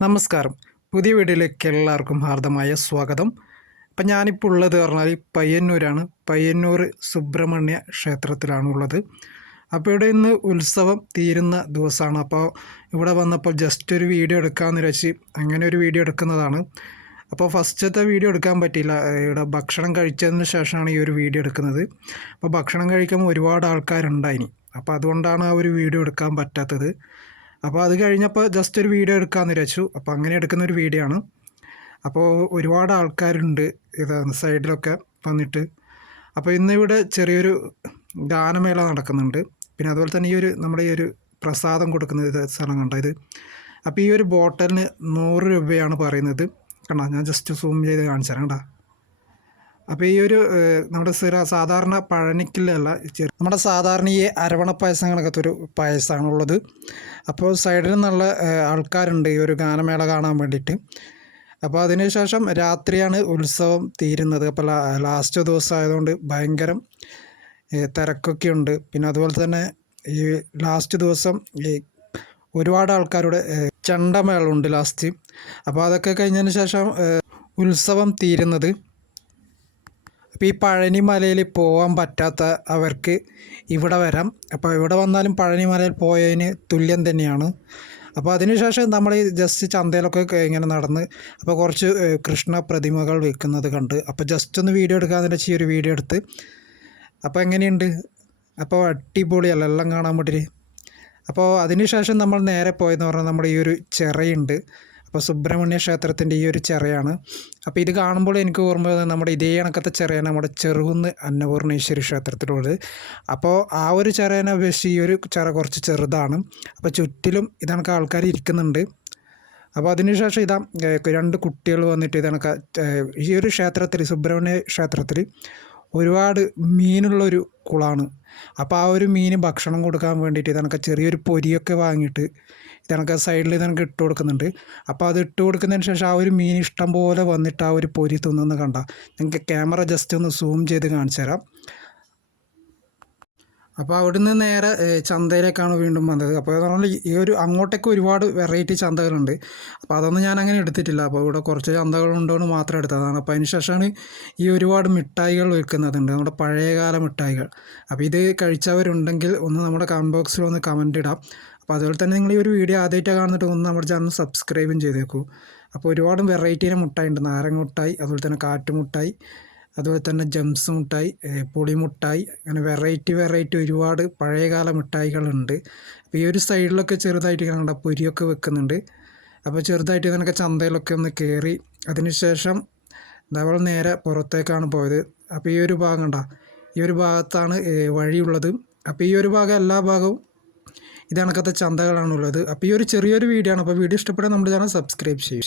നമസ്കാരം. പുതിയ വീഡിയോയിലേക്ക് എല്ലാവർക്കും ഹാർദമായ സ്വാഗതം. അപ്പം ഞാനിപ്പോൾ ഉള്ളത് പറഞ്ഞാൽ പയ്യന്നൂരാണ്. പയ്യന്നൂർ സുബ്രഹ്മണ്യ ക്ഷേത്രത്തിലാണ് ഉള്ളത് അപ്പോൾ ഇവിടെ ഇന്ന് ഉത്സവം തീരുന്ന ദിവസമാണ്. അപ്പോൾ ഇവിടെ വന്നപ്പോൾ ജസ്റ്റ് ഒരു വീഡിയോ എടുക്കാമെന്ന് വെച്ച് അങ്ങനെ ഒരു വീഡിയോ എടുക്കുന്നതാണ്. അപ്പോൾ ഫസ്റ്റത്തെ വീഡിയോ എടുക്കാൻ പറ്റിയില്ല. ഇവിടെ ഭക്ഷണം കഴിച്ചതിന് ശേഷമാണ് ഈ ഒരു വീഡിയോ എടുക്കുന്നത്. അപ്പോൾ ഭക്ഷണം കഴിക്കുമ്പോൾ ഒരുപാട് ആൾക്കാരുണ്ടായിനി. അപ്പോൾ അതുകൊണ്ടാണ് ആ ഒരു വീഡിയോ എടുക്കാൻ പറ്റാത്തത്. അപ്പോൾ അത് കഴിഞ്ഞപ്പോൾ ജസ്റ്റ് ഒരു വീഡിയോ എടുക്കാമെന്ന് വിചാരിച്ചു. അപ്പോൾ അങ്ങനെ എടുക്കുന്ന ഒരു വീഡിയോ ആണ്. അപ്പോൾ ഒരുപാട് ആൾക്കാരുണ്ട് ഇതാണ് സൈഡിലൊക്കെ വന്നിട്ട്. അപ്പോൾ ഇന്നിവിടെ ചെറിയൊരു ഗാനമേള നടക്കുന്നുണ്ട്. പിന്നെ അതുപോലെ തന്നെ ഈ ഒരു നമ്മുടെ ഈ ഒരു പ്രസാദം കൊടുക്കുന്ന ഇത് സ്ഥലം കണ്ടോ ഇത്? അപ്പോൾ ഈ ഒരു ബോട്ടലിന് നൂറ് രൂപയാണ് പറയുന്നത്. കണ്ടോ? ഞാൻ ജസ്റ്റ് സൂം ചെയ്ത് കാണിച്ചു തരാം അപ്പോൾ ഈ ഒരു നമ്മുടെ സിറ സാധാരണ പഴനിക്കില്ലല്ല നമ്മുടെ സാധാരണ ഈ അരവണ പായസങ്ങളൊക്കെ ഒരു പായസമാണുള്ളത് അപ്പോൾ സൈഡിൽ നിന്നുള്ള ആൾക്കാരുണ്ട് ഈ ഒരു ഗാനമേള കാണാൻ വേണ്ടിയിട്ട്. അപ്പോൾ അതിനുശേഷം രാത്രിയാണ് ഉത്സവം തീരുന്നത്. അപ്പോൾ ലാസ്റ്റ് ദിവസം ആയതുകൊണ്ട് ഭയങ്കരം തിരക്കൊക്കെ ഉണ്ട്. പിന്നെ അതുപോലെ തന്നെ ഈ ലാസ്റ്റ് ദിവസം ഈ ഒരുപാട് ആൾക്കാരുടെ ചണ്ടമേളുണ്ട് ലാസ്റ്റ്. അപ്പോൾ അതൊക്കെ കഴിഞ്ഞതിന് ശേഷം ഉത്സവം തീരുന്നത്. അപ്പോൾ ഈ പഴനി മലയിൽ പോകാൻ പറ്റാത്ത അവർക്ക് ഇവിടെ വരാം. അപ്പോൾ ഇവിടെ വന്നാലും പഴനി മലയിൽ പോയതിന് തുല്യം തന്നെയാണ്. അപ്പോൾ അതിനുശേഷം നമ്മൾ ഈ ജസ്റ്റ് ചന്തയിലൊക്കെ ഇങ്ങനെ നടന്ന് അപ്പോൾ കുറച്ച് കൃഷ്ണ പ്രതിമകൾ വിൽക്കുന്നത് കണ്ട്. അപ്പോൾ ജസ്റ്റ് ഒന്ന് വീഡിയോ എടുക്കാമെന്ന് വെച്ചാൽ ഒരു വീഡിയോ എടുത്ത്. അപ്പോൾ എങ്ങനെയുണ്ട്? അപ്പോൾ അടിപൊളിയല്ല എല്ലാം കാണാൻ വേണ്ടിയിട്ട് അപ്പോൾ അതിനുശേഷം നമ്മൾ നേരെ പോയെന്ന് പറഞ്ഞാൽ നമ്മുടെ ഈ ഒരു ചിറയുണ്ട്. അപ്പോൾ സുബ്രഹ്മണ്യ ക്ഷേത്രത്തിന്റെ ഈ ഒരു ചിറയാണ്. അപ്പോൾ ഇത് കാണുമ്പോൾ എനിക്ക് ഓർമ്മ നമ്മുടെ ഇതേ കണക്കത്തെ ചിറയാണ് നമ്മുടെ ചെറുകുന്ന് അന്നപൂർണേശ്വരി ക്ഷേത്രത്തിലുള്ളത്. അപ്പോൾ ആ ഒരു ചിറേനെ അപേക്ഷിച്ച് ഈ ഒരു ചിറ കുറച്ച് ചെറുതാണ്. അപ്പോൾ ചുറ്റിലും ഇതണക്ക് ആൾക്കാർ ഇരിക്കുന്നുണ്ട്. അപ്പോൾ അതിനുശേഷം ഇതാ രണ്ട് കുട്ടികൾ വന്നിട്ട് ഇതണക്ക ഈ ഒരു ക്ഷേത്രത്തിൽ സുബ്രഹ്മണ്യ ക്ഷേത്രത്തിൽ ഒരുപാട് മീനുള്ളൊരു കുളമാണ് അപ്പോൾ ആ ഒരു മീന് ഭക്ഷണം കൊടുക്കാൻ വേണ്ടിയിട്ട് ഇതണക്ക ചെറിയൊരു പൊരിയൊക്കെ വാങ്ങിയിട്ട് ഇതണക്ക് സൈഡിൽ ഇതണക്ക് ഇട്ട് കൊടുക്കുന്നുണ്ട്. അപ്പോൾ അത് ഇട്ട് കൊടുക്കുന്നതിന് ശേഷം ആ ഒരു മീൻ ഇഷ്ടം പോലെ വന്നിട്ട് ആ ഒരു പൊരി തിന്നുന്ന കണ്ട. നിങ്ങൾക്ക് ക്യാമറ ജസ്റ്റ് ഒന്ന് സൂം ചെയ്ത് കാണിച്ചു തരാം അപ്പോൾ അവിടുന്ന് നേരെ ചന്തയിലേക്കാണ് വീണ്ടും വന്നത്. അപ്പോൾ എന്ന് പറഞ്ഞാൽ ഈ ഒരു അങ്ങോട്ടേക്ക് ഒരുപാട് വെറൈറ്റി ചന്തകളുണ്ട്. അപ്പോൾ അതൊന്നും ഞാൻ അങ്ങനെ എടുത്തിട്ടില്ല. അപ്പോൾ ഇവിടെ കുറച്ച് ചന്തകളുണ്ടോയെന്ന് മാത്രം എടുത്തതാണ്. അപ്പോൾ അതിന് ശേഷമാണ് ഈ ഒരുപാട് മിഠായികൾ വിൽക്കുന്നതുണ്ട്. നമ്മുടെ പഴയകാല മിഠായികൾ. അപ്പോൾ ഇത് കഴിച്ചവരുണ്ടെങ്കിൽ ഒന്ന് നമ്മുടെ കമന്റ് ബോക്സിൽ ഒന്ന് കമന്റ് ഇടാം. അപ്പോൾ അതുപോലെ തന്നെ നിങ്ങൾ ഈ ഒരു വീഡിയോ ആദ്യമായിട്ടാണ് കാണുന്നിട്ട് ഒന്ന് നമ്മുടെ ചാനൽ സബ്സ്ക്രൈബും ചെയ്തേക്കൂ. അപ്പോൾ ഒരുപാട് വെറൈറ്റീനെ മുട്ടായി ഉണ്ട് നാരങ്ങ മുട്ടായി അതുപോലെ തന്നെ കാറ്റുമുട്ടായി അതുപോലെ തന്നെ ജംസ് മുട്ടായി പുളിമുട്ടായി അങ്ങനെ വെറൈറ്റി വെറൈറ്റി ഒരുപാട് പഴയകാല മിഠായികളുണ്ട്. അപ്പോൾ ഈ ഒരു സൈഡിലൊക്കെ ചെറുതായിട്ട് ഞങ്ങളുടെ പൊരിയൊക്കെ വെക്കുന്നുണ്ട്. അപ്പോൾ ചെറുതായിട്ട് ഇതിനൊക്കെ ചന്തയിലൊക്കെ ഒന്ന് കയറി അതിനുശേഷം നമ്മൾ നേരെ പുറത്തേക്കാണ് പോയത്. അപ്പോൾ ഈ ഒരു ഭാഗം കണ്ട ഈ ഒരു ഭാഗത്താണ് വഴിയുള്ളത്. അപ്പോൾ ഈ ഒരു ഭാഗം എല്ലാ ഭാഗവും ഇതണക്കത്തെ ചന്തകളാണുള്ളത്. അപ്പോൾ ഈ ഒരു ചെറിയൊരു വീഡിയോ ആണ്. അപ്പോൾ വീഡിയോ ഇഷ്ടപ്പെട്ടാൽ നമ്മുടെ ചാനൽ സബ്സ്ക്രൈബ് ചെയ്യും.